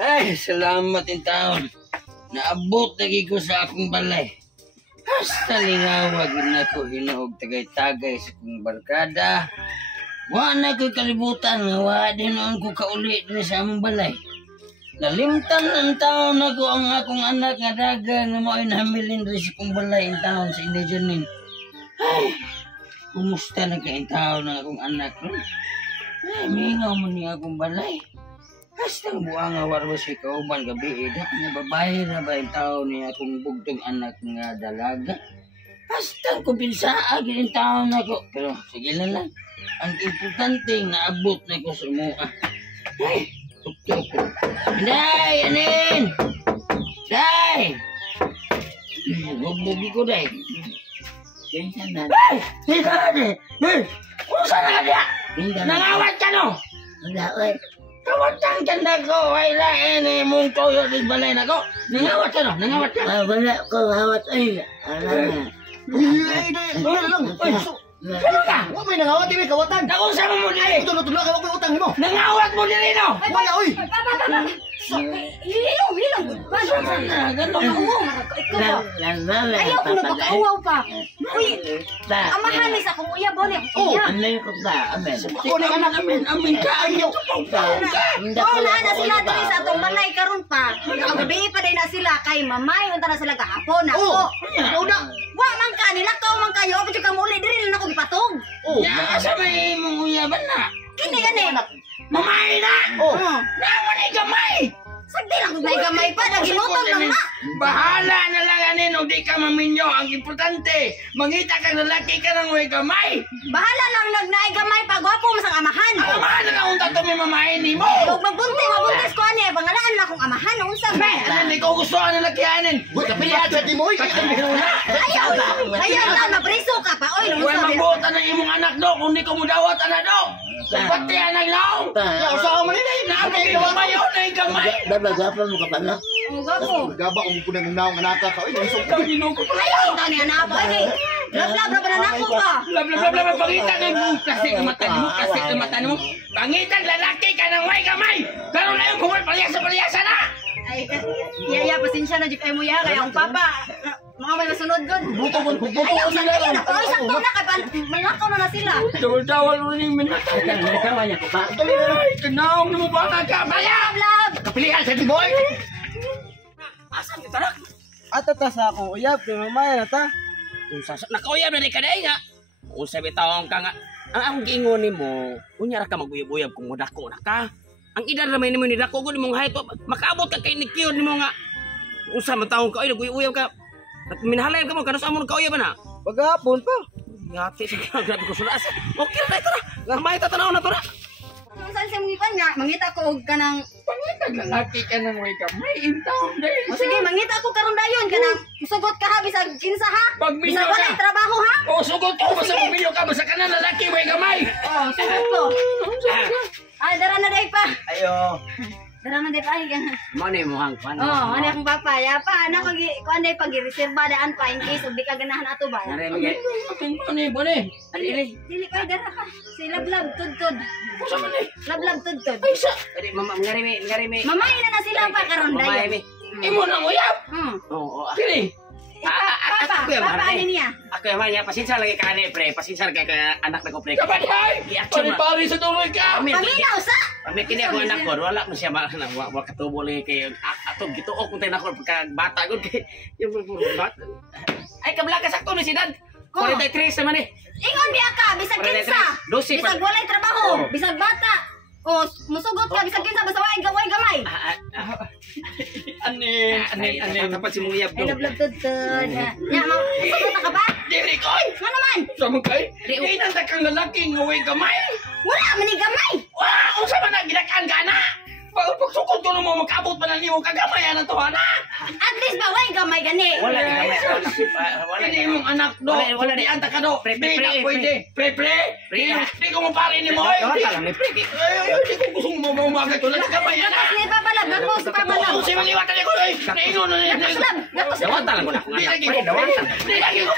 Ay, salamat in taon. Naabot lagi ko sa akong balay. Hasta lingawag na ko hinuog tagay-tagay sa akong barkada. Wala na ko'y kalibutan nga wala din noon ko kauli din sa among balay. Nalimtan ng taon na ko ang akong anak nga daga nga mo'y nahamilin rin sa akong balay in taon sa Indianin. Ay, kumusta na kain taon ng akong anak ron? Ay, mingaw mo niya akong balay. Hasta buang nga warwas si kauban gabi eda nga babae na ba yung tao niya akong bugtong anak nga dalaga. Hasta ko pinsaa ginin tao na ko. Pero sige na lang. Ang importante naabot na ko sa mua. Ay, tuktok ko. Day, anin! Day! Bugbugi ko, day. Pinsan na. Ay! Hinsan na! Hey! Kusa na ka diya! Nangawat ka no! Wala, oy. Kawatang tanda ko, ay lain eh, mong toyo di balay na ko. Nangawat ka no? Nangawat ka? Wala ko hawat, ay. Alam na. Ano ka? Huwag may nangawat, di may kawatan. Nakusa mo muna eh. Tulog-tulog ako yung utang mo. Nangawat mo din no? Wala, oy. Hilong. Ganun ako. Ayaw ko na pagkauwaw pa. Uy, amahalis akong uyab. Ano ko ba? Amen. Ako na anak amin ka. Ayaw ka Oo na sila dali sa atong balay karon pa. Ang gabi pa din na sila kay mamay. Unta na sila kahapon ako. Wa man ka nilakaw man kayo. Pwede ka muli diri na ako gipatog. Ya, asa may mong uyaban na? Kini gani. Mamay na! Naman ay gamay! Sagdi lang kung gamay pa. Naginutog lang na. Bahala na lang anin o di ka maminyo. Ang importante, mangita kang lalaki ka ng may gamay. Bahala lang nagnaay gamay pa. Gwapo mo sa amahan. Ang amahan na lang unta ito may mamahin ni mo. Huwag mabuntis ko ani. Pangalaan lang akong amahan. Unsa ba? Ano, hindi ko gusto ang lalakianin. Uy, kapilihan sa di mo, oy. Ayaw lang. Mapriso ka pa. Oy, Huwag magbuotan ng imong anak, Dok. Kung di ko mo dawat, anak, Dok. Pati anak lang. Usaha mo nila, Namin gamay o na gamay. Babagapa mo ka pala. Ang gwapo. Gaba kung punang naong anak ka. Oy, naisog ka. Ayaw ka niya na ako. Lab-lab na nako ka. Lab, pangitag mo. Kasi ang mata mo. Pangitag lalaki ka ng may gamay. Pero na yung kumul, palyasa na. Ay, iya, pasensya na, jikay mo ya. Kaya ang papa, mga may masunod doon. Buto mo Ayaw, sila. sakto na, malakaw na sila. Dawal-dawal mo rin minatay. Kamanya ko pa. Ay, kanaong na mo ba ka gamaya? Lab-lab. Kapilihan sa di mo, oy. Asan kita na? At sa akong uyab, kay mamaya na ta. Kung sasa, nakauyab na rin ka dahil nga. Kung sabi taong ka nga, ang akong giingonin mo, kunyara ka mag-uyab-uyab kung mudako na ka. Ang idar naman ni mo ni dako, kung mong hayat, makaabot ka kay Nikiyon ni mo nga. Kung sa taong ka, ay nag-uyab ka. Minahalayan ka mo, kanus amo nagkauyab na. Paghapon pa. Ngati, sige, grabe ko sulas. Okay na ito na. Gamay tatanaw na ito na. Kung saan siya mungipan nga, mangita ko ka ng... Pangitag lalaki ka ng way ka. May intaon dahil O sige, mangita ko karon dayon ka ng sugot ka ha, bisag kinsa ha? Pag Bisag minyo wala ka. trabaho ha? O, sugot ko. Basta pumilyo ka. Basta ka na lalaki, may gamay. Oh, sugot ko. Ay, dara na day pa. Ayo. Dara na day pa. Ay, ganun. Mani mo hang pan. Oh, ano akong papa? Ya pa, ano kung ano yung pag-reserva daan pa in case di ka ganahan ato ba? Nare mi gay. Bone. Dili ka, dara ka. Si Lablab, tudtod. Kusa man eh. Lablab, tudtod. Ay, sa. Dali mama ngari mi. Mamay na sila pa karon Mamay mi. dayon. Imo nang uyab. Oo. Kini. Papa, papa ano niya? Ako yung manya, pasensya lagi ka ni pre. Pasensya lagi ka anak na ko pre. Kapatay. Pari-pari sa tuloy ka. Paminaw sa. Kami kini ako anak ko, wala mo siya wa katubo lagi kay atong gituok kung tayo ko pagka bata ko kay yung bata. Ay kablaga sakto ni si Dad. 43 naman eh. Ingon biya ka, bisag kinsa. 12 pa. Bisag walay trabaho, bisag bata. O, musugot ka, bisag kinsa, basta way gamay. Anin. Kapag si Muyab Ay, lablab tudtod. Ya, musugot na ka ba? Dili ko. Nga naman. Sama kay. Di nang kang lalaki nga way gamay. Wala, mani gamay. Wow, unsa man ang ginakaan ka na? Pagsukod ko na mo makabot pa ng limong kagamayan na to, ha na? At least ba, way gamay gani. Wala di kami. Wala Hindi mong anak, do. Wala Di di. anta ka, do. Pre. Pwede. Pre. Di ko mo pare ni mo. Wala lang ni pre. Ay, di ko gusto mo umaga to. Nagkamayan na. Tapos ni Papalab, gakos si Papalab. Kung si Mangiwatan ko, ay, naingon na niya. Gakos lab, gakos lab. Dawatan lang ko na. Di lagi Pre, ko, dawatan. Di lagi ko,